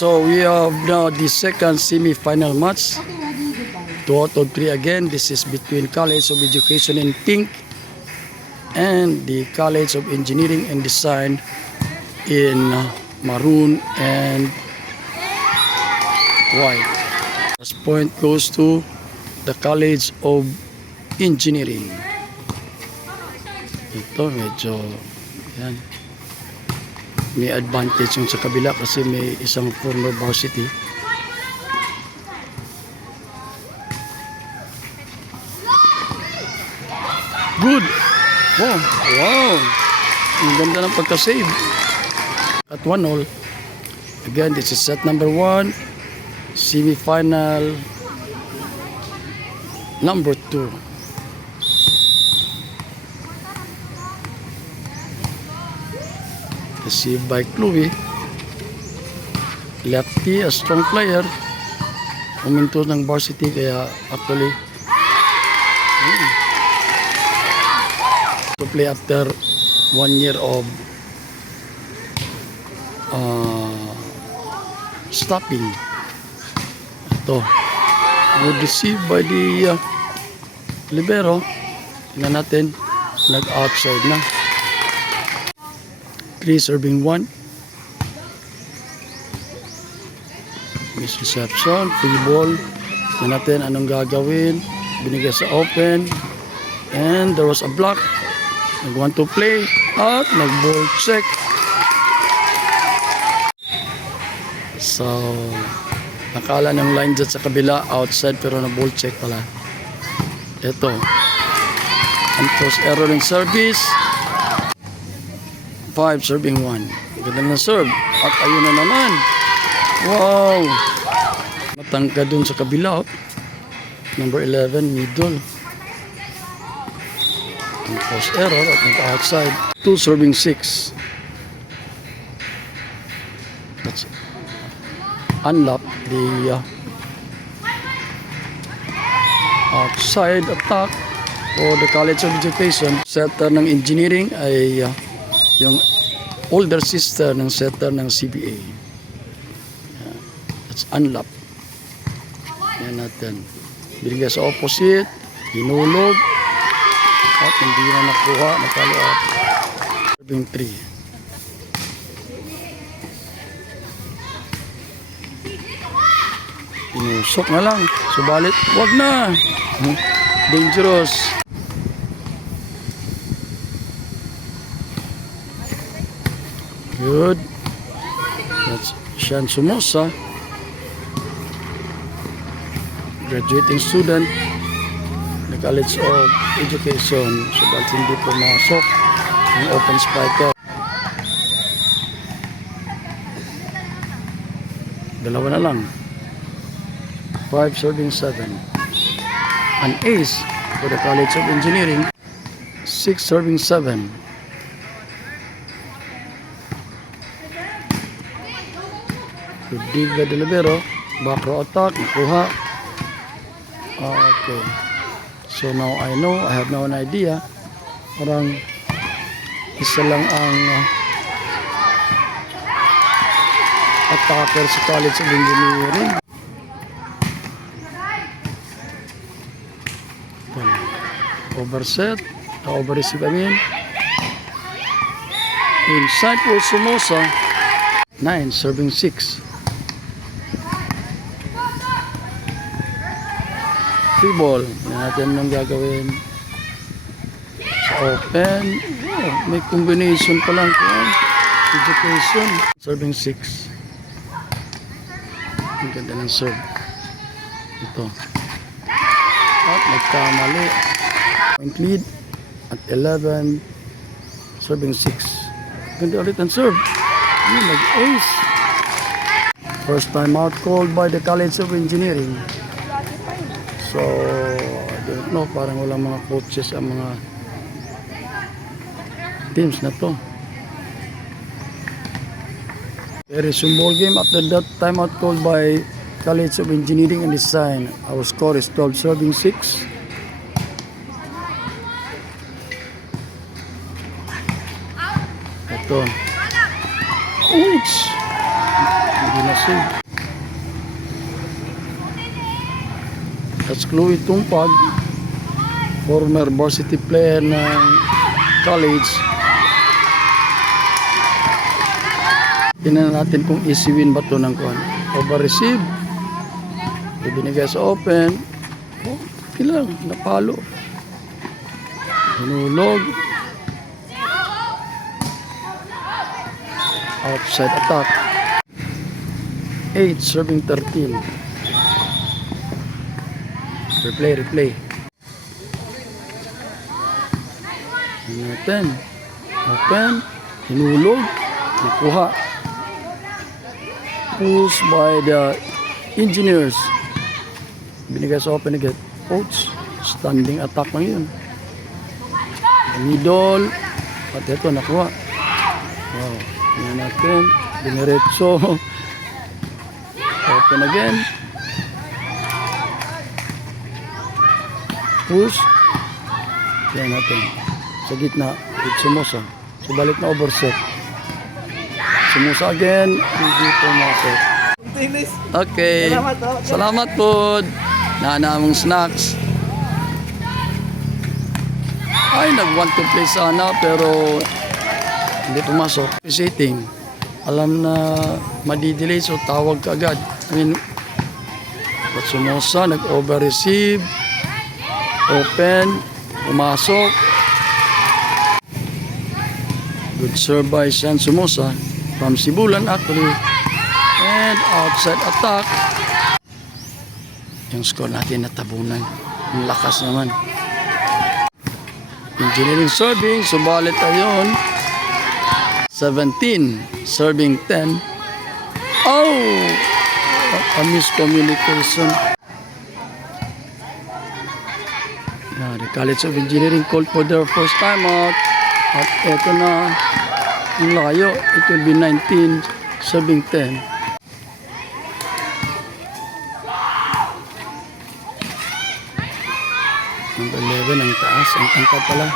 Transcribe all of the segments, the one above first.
So we have now the second semi-final match. 2 out of 3 again. This is between College of Education in pink and the College of Engineering and Design in maroon and white. First point goes to the College of Engineering. Ito medyo yan. May advantage yung sa kabila kasi may isang former varsity. Good! Oh, wow! Ang ganda ng pagka-save. At 1-0. Again, this is set number 1. Semi-final number 2. Received by Chloe. Lefty, a strong player. Uminto ng varsity kaya actually to play after 1 year of stopping. Ito, good receive by the libero. Tingnan natin, nag-outside na. 3 serving 1. Misreception, free ball. Tingnan natin anong gagawin. Binigay sa open. And there was a block. Nag-want to play at nag-ball check. So, nakala ng line dyan sa kabila, outside, pero na-ball check pala. Ito. Antos error in service. 5 serving 1. Ganda na serve. At ayun na naman. Wow! Matangka dun sa kabila. Number 11, middle. Post error at nag-outside. 2 serving 6. That's unlock the outside attack for the College of Education. Setter ng engineering ay yung older sister ng setter ng CBA. That's unlock. Yan natin. Binigay sa opposite. Hinulog. At hindi na nakuha, na-follow up. Serving 3. Pinusok na lang. Subalit, wag na. Dangerous. Good. That's Sean Sumosa. Graduating student. The College of Education. Subalit hindi pumasok ang open spiker. Dalawa na lang. 5 serving 7. An ace for the College of Engineering. 6 serving 7. Good dig by the libero. Back row attack. Nakuha. Okay. So now I know, I have now an idea. Parang isa lang ang attacker sa College of Engineering. Overset, over-receive I mean. Insightful Sumosa. 9 serving 6. Free ball. Yan natin nang gagawin. Sa open. Oh, may combination pa lang. Education. Serving 6. Ang ganda ng serve. Ito. At nagkamali. Point lead at 11. Serving 6. Ganda ulit ang serve. Nag-ace. First time out called by the College of Engineering. So, I don't know, parang walang mga coaches ang mga teams na to. There is a ball game after that timeout called by College of Engineering and Design. Our score is 12 serving 6. Ito. Ouch! Hindi na save. That's Chloe Tumpag, former varsity player ng college. Tingnan natin kung easy win ba ito ng kuhan. Over receive. Ibinigay sa open. Oh, okay lang. Napalo. Hinulog. Outside attack. 8 serving 13. Replay. Natin. Open. Hinulog. Nakuha. Push by the engineers. Binigay sa open again. Coach. Standing attack lang yun. Middle. At ito nakuha. Wow. Tingnan natin. Diniretso. Open again. Push. Tingnan natin. Sa gitna. Sumosa. So balik na overset. Sumusa again. Hindi pumasok. Okay. Salamat po. Naanamong snacks. Ay, nag-want to play sana pero hindi pumasok. Visiting. Alam na madidelay so tawag ka agad. I mean, but Sumusa nag-over-receive. Open. Pumasok. Good serve by San Sumusa. From Sibulan actually. And outside attack. Yung score natin natabunan. Ang lakas naman. Engineering serving. Subalit ayon. 17. Serving 10. Oh! A miscommunication. The College of Engineering called for their first time out. At eto na. Ang layo, it will be 19, serving 10. Number 11 ang taas, ang tangkad pala.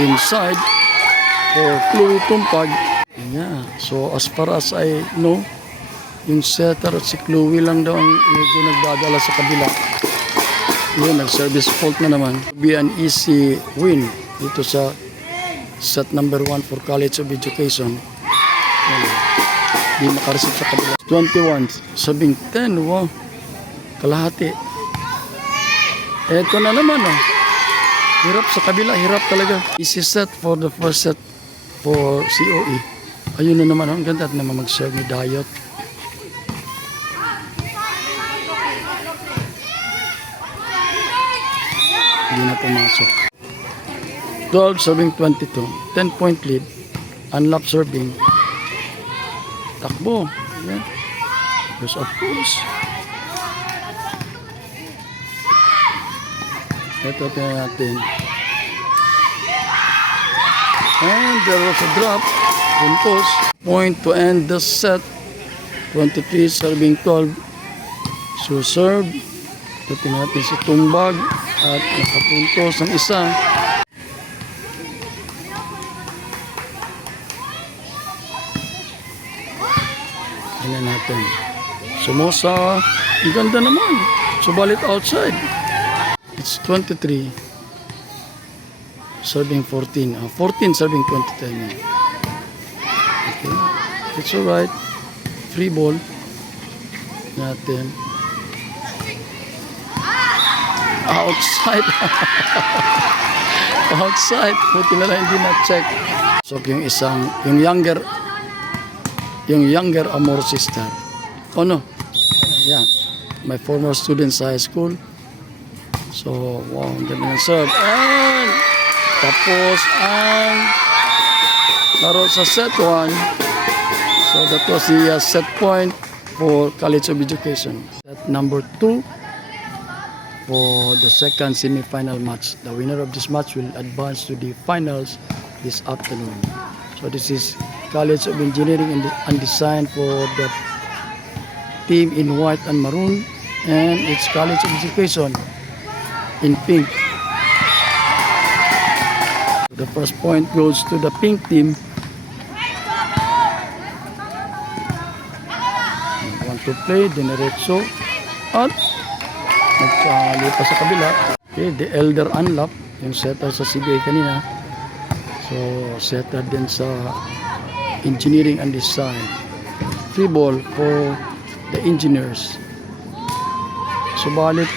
Inside for Chloe Tumpag. Yeah. So as far as I know, yung setter at si Chloe lang daw ang medyo nagdadala sa kabila. Yun, nag-service fault na naman. Be an easy win dito sa set number 1 for College of Education. Di makareceive sa kabila. 21, sabing 10, wow. Kalahati. Eto na naman, oh. Hirap sa kabila, hirap talaga. Easy set for the first set for COE. Ayun na naman, oh. Ang ganda at naman mag-serve ni Dayot. Hindi na pumasok. 12 serving 22. 10-point lead. Unlap serving. Takbo. Yeah. Yes, of course. Ito natin. And there was a drop. Puntos. Point to end the set. 23 serving 12. So serve. Ito natin si Tumbag. At nakapuntos ng isa. Tingnan natin. Sumusa. Ang ganda naman. Subalit outside. It's 23. Serving 14. 14 serving 23. Okay. It's alright. Free ball. Natin. Outside. Outside. Buti na lang hindi na-check. So yung isang, yung younger Amor sister. Oh no. Yeah. My former student sa high school. So, wow. Ang ganda ng serve. And tapos ang laro sa set 1. So that was the set point for College of Education. Set number 2. For the second semi-final match. The winner of this match will advance to the finals this afternoon. So this is College of Engineering and Design for the team in white and maroon, and it's College of Education in pink. The The first point goes to the pink team. Want to play, dinerecho. At nagkalipas sa kabila. Okay, the elder unlock. Yung setter sa CBA kanina. So, setter din sa engineering and design. Free ball for the engineers. Subalit,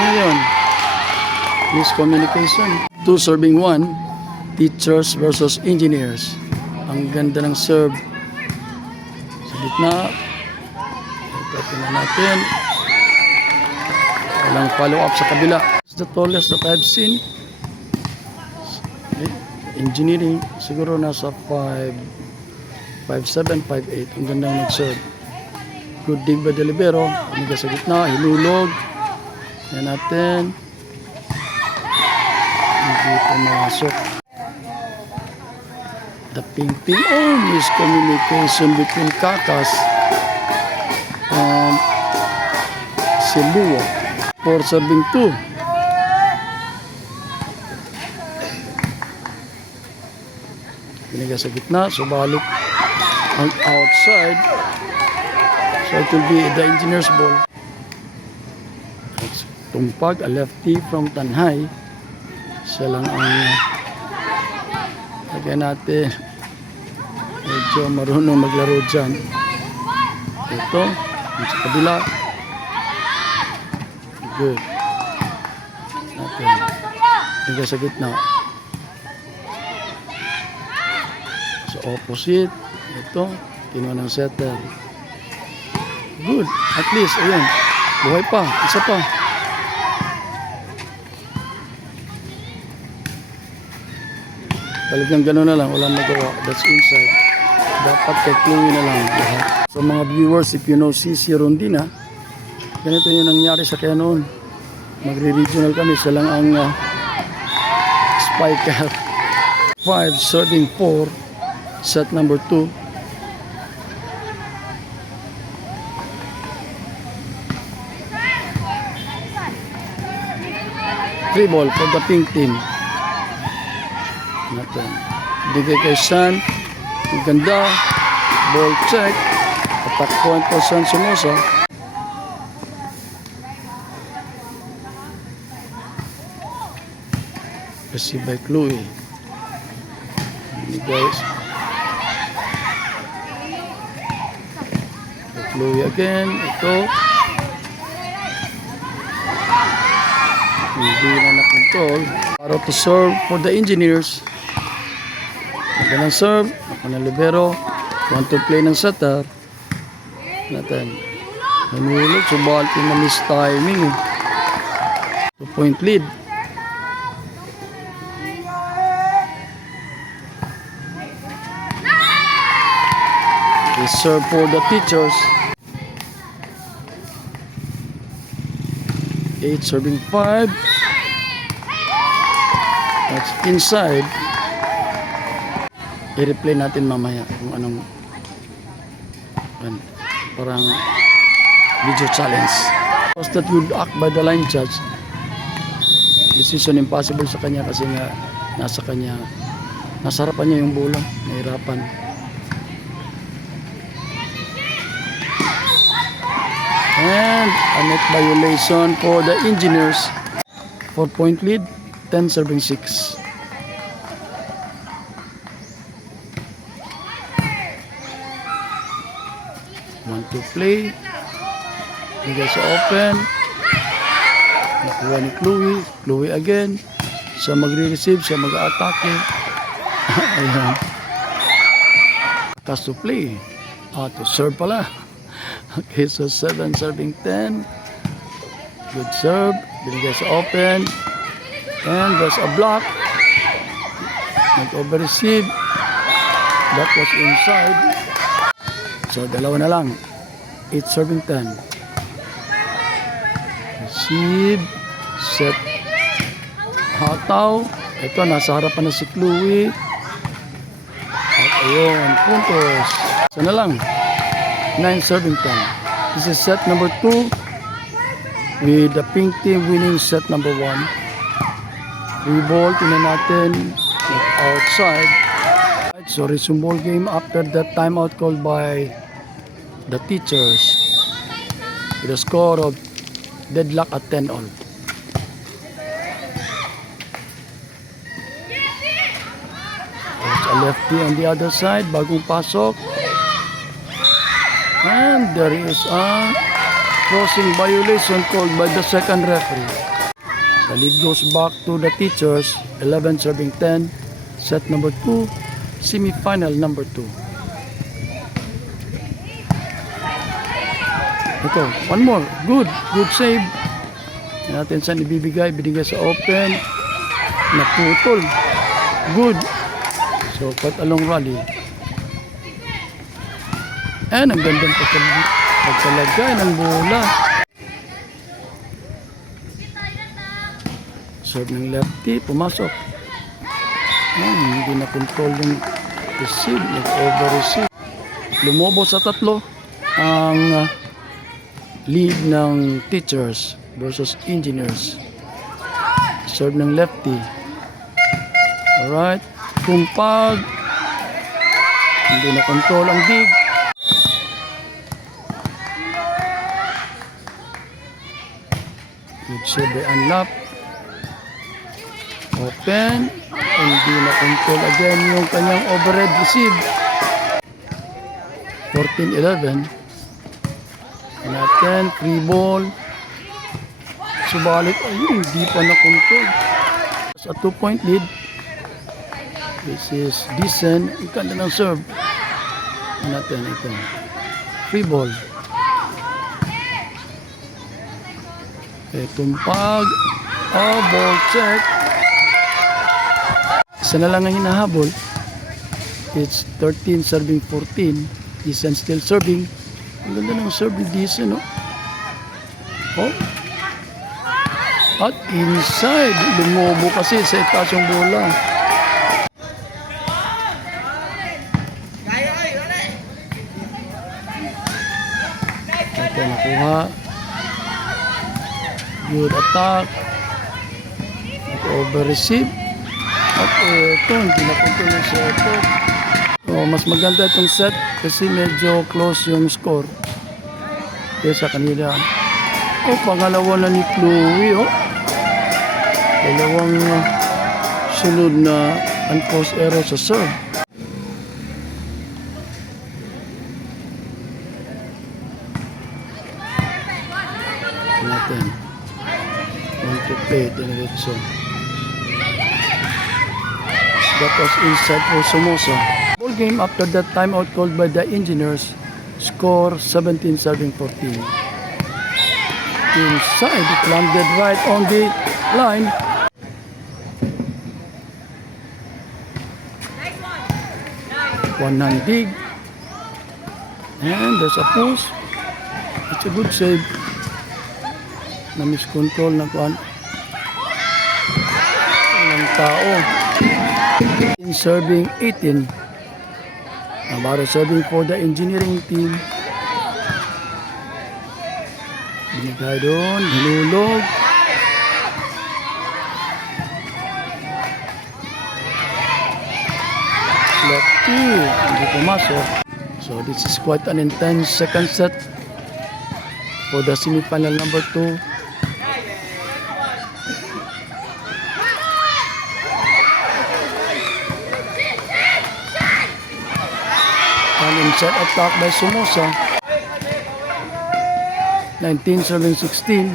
ano yun? Miscommunication. 2 serving 1, teachers versus engineers. Ang ganda ng serve. Sa gitna. Ito, tingnan natin. Walang follow up sa kabila. It's the tallest that I've seen. Engineering, siguro nasa 5'7", 5'8". Ang gandang mag-serve. Good dig by the libero. Umiga sa gitna, hinulog. Yan natin. Hindi pumasok. The pink team. Oh, miscommunication between Kakas and Cebuo. For serving 2. Biniga sa gitna, subalit ang outside. So it will be the engineer's ball. Tumpag, a lefty from Tanhay. Siya lang ang lagyan natin. Medyo marunong maglaro dyan. Ito, sa kabila. Good. Natin. Biniga sa gitna. Sa opposite. Ito, kinuha ng setter. Good. At least, ayan. Buhay pa. Isa pa. Talagang gano'n na lang. Walang magawa. That's inside. Dapat kay Chloe na lang. So mga viewers, if you know CC Rondina, ganito yung nangyari sa kaya noon. Magre-regional kami. Siya lang ang spiker. 5 serving 4. Set number 2. Free ball for the pink team. Natin. Bigay kay San. Ang ganda. Ball check. Attack point for San Somoza. Receive by Chloe. Ini guys. Chloe again. Ito. Hindi na na-control. Para to serve for the engineers. Magandang serve. Ako na libero. Want to play ng setter. Natin. Nanulog. Subalit yung na-miss timing. 2-point lead. They serve for the teachers. 8 serving 5. That's inside. I-replay natin mamaya kung anong parang video challenge. Was that good act by the line judge. Decision impossible sa kanya kasi nga nasa harapan niya yung bola. Nahirapan. And a net violation for the engineers. 4-point lead, 10 serving 6. Want to play. You guys are open. Nakuha ni Chloe. Chloe again. Siya magre-receive, siya mag-atake. Ayan. Cast to play. To serve pala. Okay, so 7 serving 10. Good serve. Binigay sa open. And there's a block. Nag-over-receive. That was inside. So, dalawa na lang. 8 serving 10. Receive. Set. Hataw. Ito, nasa harapan na si Chloe. At ayun, puntos. So na lang. 9 serving 10. This is set number 2 with the pink team winning set number 1. Free ball, tingnan natin. outside. So resume ball game after that timeout called by the teachers with a score of deadlock at 10 all. There's a lefty on the other side, bagong pasok. And there is a crossing violation called by the second referee. The lead goes back to the teachers, 11 serving 10, set number 2, semi-final number 2. Ito, one more, good save. Yan natin saan ibibigay, binigay sa open, naputol, good. So, cut along rally. And ang gandang pagsalagay ng bola. Serve ng lefty, pumasok. Hindi na control yung receive, nag-over-receive. Lumobo sa 3 ang lead ng teachers versus engineers. Serve ng lefty. Alright, kumpag. Hindi na control ang dig. Good serve by Unlap. Open. Hindi na control again yung kanyang overhead receive. 14-11. Natin, free ball. Subalit, ayun, hindi pa na control. Sa 2-point lead. This is decent. Ang ganda ng serve. Natin ito. Free ball. Tumpag. Ball check. Isa na lang ang hinahabol. It's 13 serving 14. Decent still serving. Ang ganda ng serving decent, no? Oh. At inside. Lumobo kasi sa itaas yung bola. Ito nakuha. Good attack. Over-receive. At ito, hindi na control yung set. So, mas maganda itong set kasi medyo close yung score. Kaya sa kanila. Pangalawa na ni Chloe. Dalawang sunod na unforced error sa serve. Natin. Want to play diretso. That was inside for Somoza. Ball game after that timeout called by the engineers. Score 17 serving 14. Inside, it landed right on the line. One hand dig. And there's a push. It's a good save. Na miscontrol na kuan. Walang tao. In serving 18. Navarro serving for the engineering team. Binigay doon, hinulog. Lefty, hindi pumasok. So this is quite an intense second set for the semi-final number 2. An inside attack by Somoza. 19 serving 16.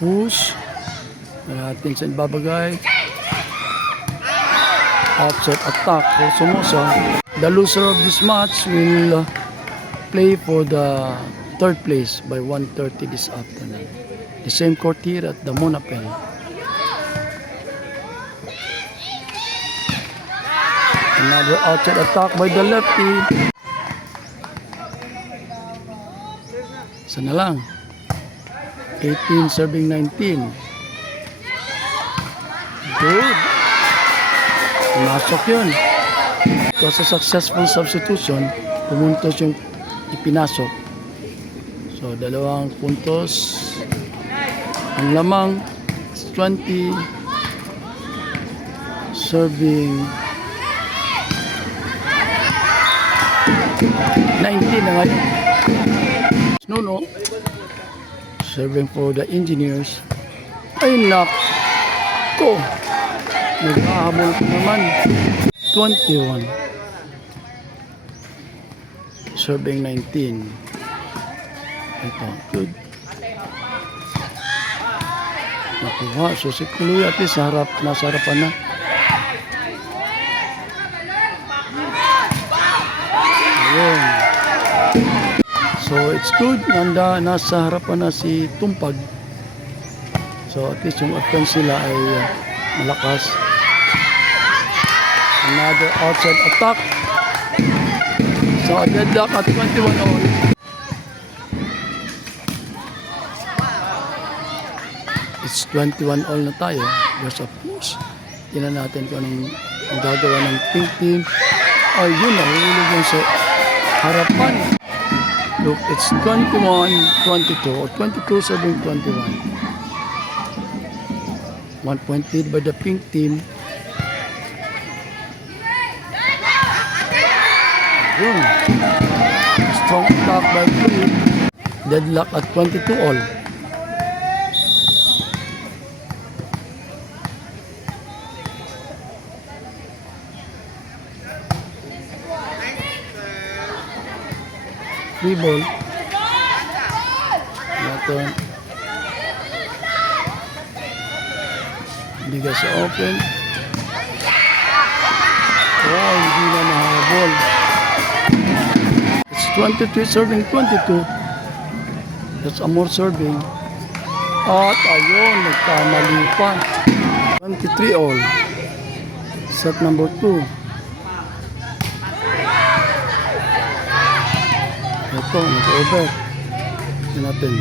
Push. Natin sa ibabagay. Offset attack for Somoza. The loser of this match will play for the third place by 1:30 this afternoon. The same court here at the Monapel. Another outside attack by the lefty. Isa na lang. 18 serving 19. Good. Pumasok yun. Ito sa successful substitution, pumuntos yung ipinasok. So, 2 puntos Ang lamang is 20. Serving 19 na ngayon. Nuno. Serving for the engineers. Ay nako. Naghahabol ko naman. 21. Serving 19. Ito. Good. Nakuha. So si Kuloy at least nasa harapan na. Ayun. So it's good. Nasa harapan na si Tumpag. So at least yung offense sila ay malakas. Another outside attack. So a deadlock at 21 all. It's 21 all na tayo. There's a push. Tingnan natin kung anong gagawa ng pink team. Oh, yun na. Hulog yan sa harapan. Look, it's 21-22 or 22-7-21. 1 point lead by the pink team. Yun. Strong attack by blue. Deadlock at 22 all. Free ball. Natin. Bigay sa open. Oh, hindi na nahabol. It's 23 serving 22. That's a more serving. At ayun, nagkamali pa. 23 all. Set number 2. Ito, nag-over. Ito natin.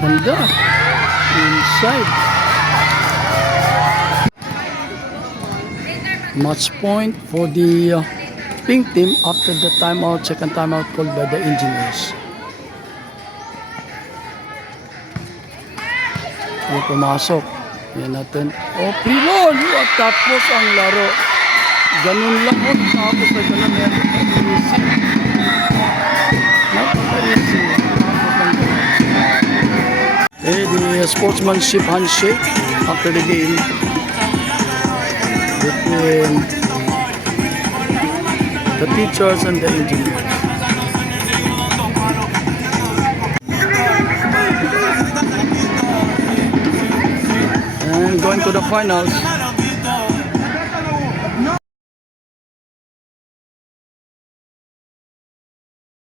Ganda. Inside. Match point for the pink team after the timeout, second timeout called by the engineers. Ito pumasok. Yan natin. Oh, free ball! At tapos ang laro. Ganun lang o. Tapos na ganun. Napaka-easy. Napaka-easy. The sportsmanship handshake after the game between the teachers and the engineers. And going to the finals.